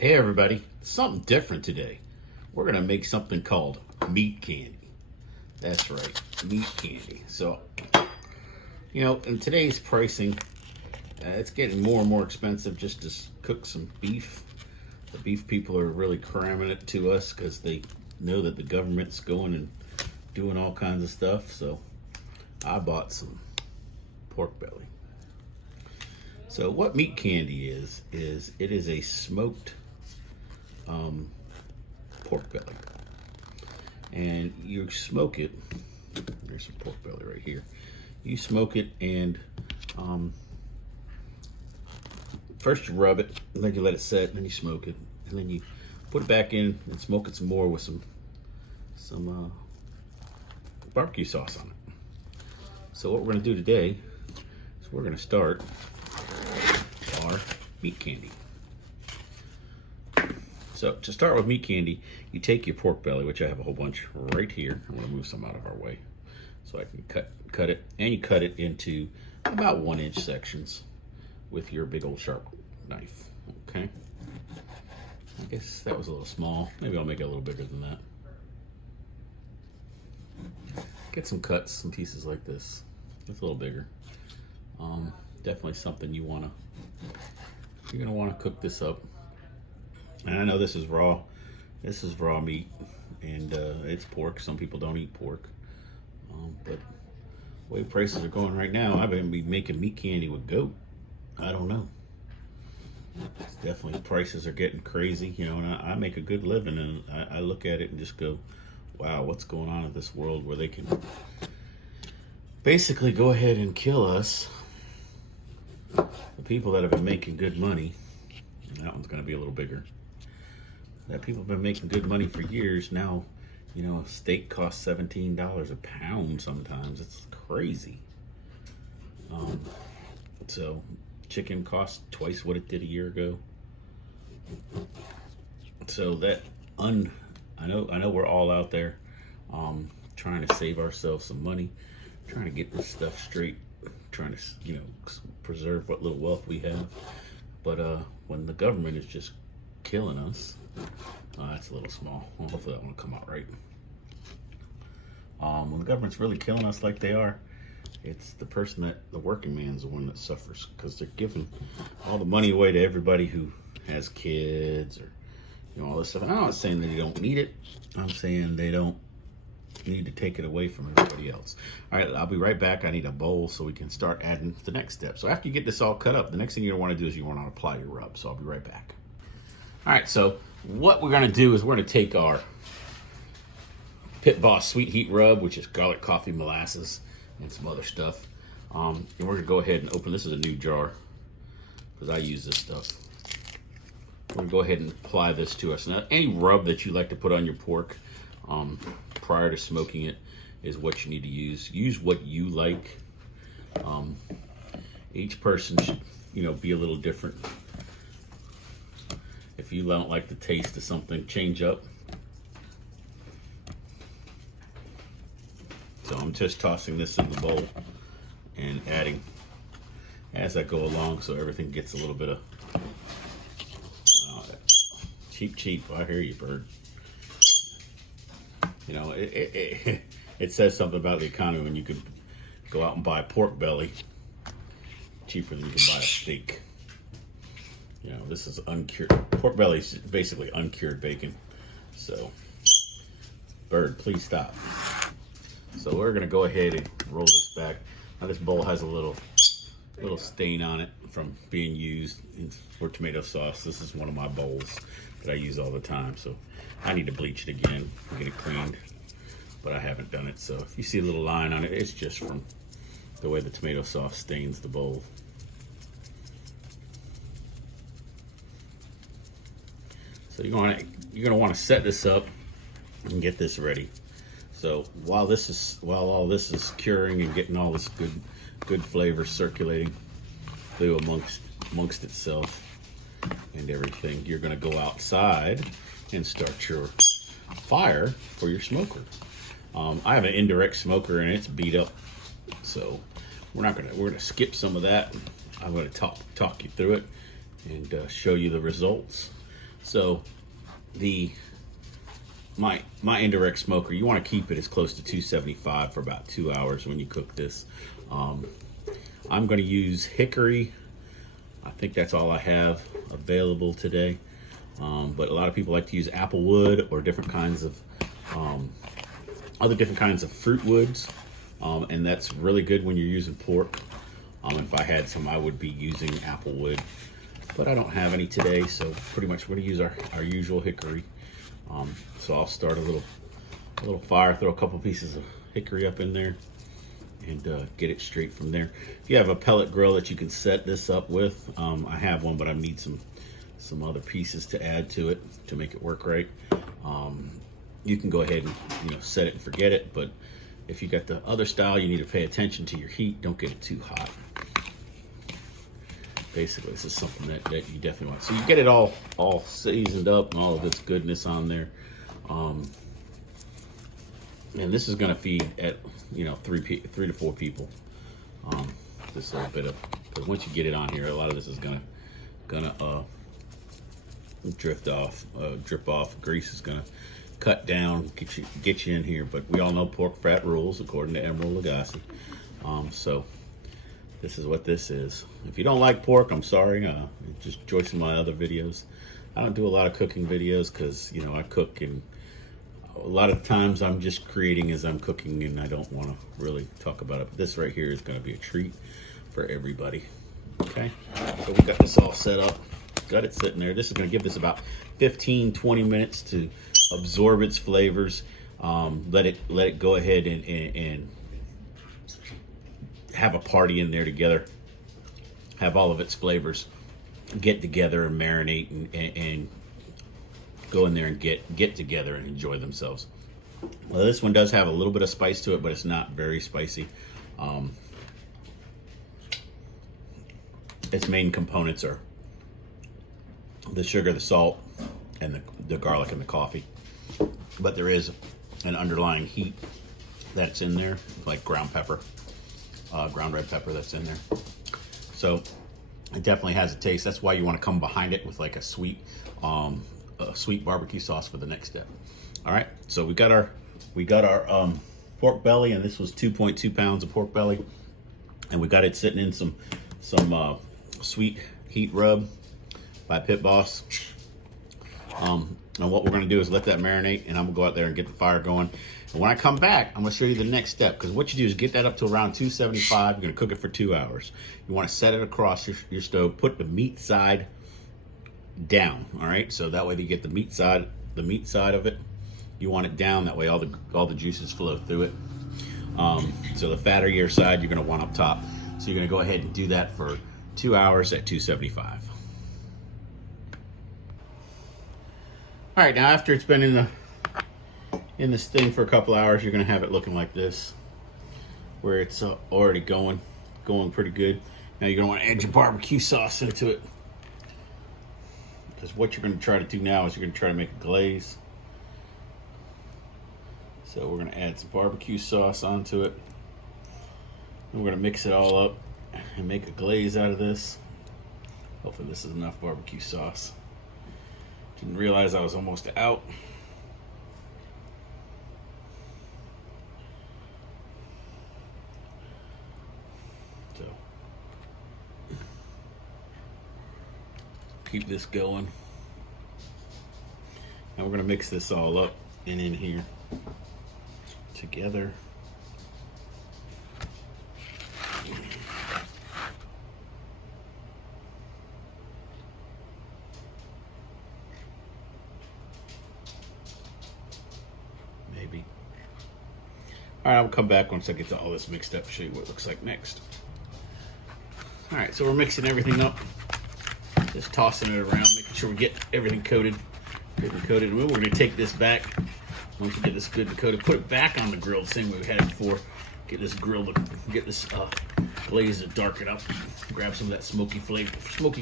Hey everybody, something different today. We're gonna make something called meat candy. That's right, meat candy. So, in today's pricing, it's getting more and more expensive just to cook some beef. The beef people are really cramming it to us because they know that the government's going and doing all kinds of stuff. So I bought some pork belly. So what meat candy is it is a smoked pork belly, and you smoke it. There's some pork belly right here. You smoke it, and first you rub it, and then you let it set, and then you smoke it, and then you put it back in and smoke it some more with some barbecue sauce on it. So what we're going to do today is we're going to start our meat candy. So to start with meat candy, you take your pork belly, which I have a whole bunch right here. I'm going to move some out of our way so I can cut it, and you cut it into about 1-inch sections with your big old sharp knife. Okay. I guess that was a little small. Maybe I'll make it a little bigger than that. Get some cuts, some pieces like this. It's a little bigger. Definitely something you're gonna want to cook this up. And I know this is raw. This is raw meat, and it's pork. Some people don't eat pork, but the way prices are going right now, I've been making meat candy with goat. I don't know. It's definitely, prices are getting crazy, and I make a good living, and I look at it and just go, wow, what's going on in this world where they can basically go ahead and kill us, the people that have been making good money. And that one's going to be a little bigger. That people have been making good money for years now. A steak costs $17 a pound sometimes. It's crazy. So chicken costs twice what it did a year ago. So that I know we're all out there trying to save ourselves some money, trying to get this stuff straight, trying to preserve what little wealth we have. But when the government is just killing us, that's a little small. Well, hopefully that won't come out right. When the government's really killing us like they are, it's the working man's the one that suffers, because they're giving all the money away to everybody who has kids or all this stuff. And I'm not saying that they don't need it. I'm saying they don't need to take it away from everybody else. All right, I'll be right back. I need a bowl so we can start adding the next step. So after you get this all cut up, the next thing you want to do is you want to apply your rub. So I'll be right back. All right, so what we're going to do is we're going to take our Pit Boss Sweet Heat Rub, which is garlic, coffee, molasses, and some other stuff. And we're going to go ahead and open, this is a new jar because I use this stuff. We're going to go ahead and apply this to us. Now, any rub that you like to put on your pork prior to smoking it is what you need to use. Use what you like. Each person should, be a little different. If you don't like the taste of something, change up. So I'm just tossing this in the bowl and adding as I go along, so everything gets a little bit of cheap. I hear you, bird. It says something about the economy when you could go out and buy pork belly cheaper than you can buy a steak. This is uncured. Pork belly is basically uncured bacon. So, bird, please stop. So we're gonna go ahead and roll this back. Now this bowl has a little stain on it from being used for tomato sauce. This is one of my bowls that I use all the time. So I need to bleach it again and get it cleaned, but I haven't done it. So if you see a little line on it, it's just from the way the tomato sauce stains the bowl. So you're gonna want to set this up and get this ready. So while all this is curing and getting all this good flavor circulating through amongst itself and everything, you're gonna go outside and start your fire for your smoker. I have an indirect smoker and it's beat up, so we're gonna skip some of that. I'm gonna talk you through it and show you the results. So my indirect smoker, you want to keep it as close to 275 for about 2 hours when you cook this. I'm going to use hickory. I think that's all I have available today. But a lot of people like to use apple wood or different kinds of other different kinds of fruit woods, and that's really good when you're using pork. If I had some, I would be using apple wood, but I don't have any today, so pretty much we're going to use our usual hickory. So I'll start a little fire, throw a couple pieces of hickory up in there, and get it straight from there. If you have a pellet grill that you can set this up with, I have one, but I need some other pieces to add to it to make it work right. You can go ahead and set it and forget it, but if you got the other style, you need to pay attention to your heat. Don't get it too hot. Basically, this is something that you definitely want. So you get it all seasoned up and all of this goodness on there. And this is going to feed at 3 to 4 people. Just a little bit of, because once you get it on here, a lot of this is gonna drip off. Grease is gonna cut down, get you in here. But we all know pork fat rules according to Emeril Lagasse. So this is what this is. If you don't like pork, I'm sorry. Just enjoy some of my other videos. I don't do a lot of cooking videos because I cook, and a lot of times I'm just creating as I'm cooking, and I don't want to really talk about it. But this right here is going to be a treat for everybody. Okay, so we got this all set up. Got it sitting there. This is going to give this about 15-20 minutes to absorb its flavors. Let it go ahead and have a party in there together. Have all of its flavors get together and marinate and go in there and get together and enjoy themselves. Well, this one does have a little bit of spice to it, but it's not very spicy. Its main components are the sugar, the salt, and the garlic and the coffee. But there is an underlying heat that's in there, like ground pepper, ground red pepper that's in there. So it definitely has a taste. That's why you want to come behind it with like a sweet barbecue sauce for the next step. All right, so we got our pork belly, and this was 2.2 pounds of pork belly, and we got it sitting in some sweet heat rub by Pit Boss. And what we're going to do is let that marinate, and I'm going to go out there and get the fire going. And when I come back, I'm going to show you the next step, because what you do is get that up to around 275. You're going to cook it for 2 hours. You want to set it across your stove. Put the meat side down, all right? So that way you get the meat side of it. You want it down, that way all the juices flow through it. So the fattier side you're going to want up top. So you're going to go ahead and do that for 2 hours at 275. All right, now after it's been in this thing for a couple hours, you're gonna have it looking like this, where it's already going pretty good. Now you're gonna want to add your barbecue sauce into it, because what you're gonna try to do now is you're gonna try to make a glaze. So we're gonna add some barbecue sauce onto it, and we're gonna mix it all up and make a glaze out of this. Hopefully this is enough barbecue sauce. Didn't realize I was almost out. So keep this going. Now we're going to mix this all up and in here together. Maybe. All right, I'll come back once I get all this mixed up, show you what it looks like next. All right, so we're mixing everything up, just tossing it around, making sure we get everything coated. And we're going to take this back. Once we get this good and coated, put it back on the grill, the same way we had it before. Get this grill, get this glaze to darken up. Grab some of that smoky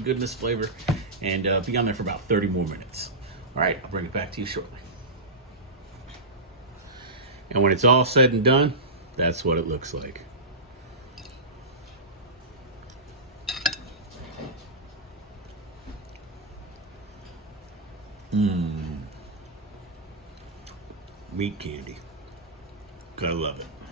goodness flavor, and be on there for about 30 more minutes. All right, I'll bring it back to you shortly. And when it's all said and done, that's what it looks like. Meat candy. I love it.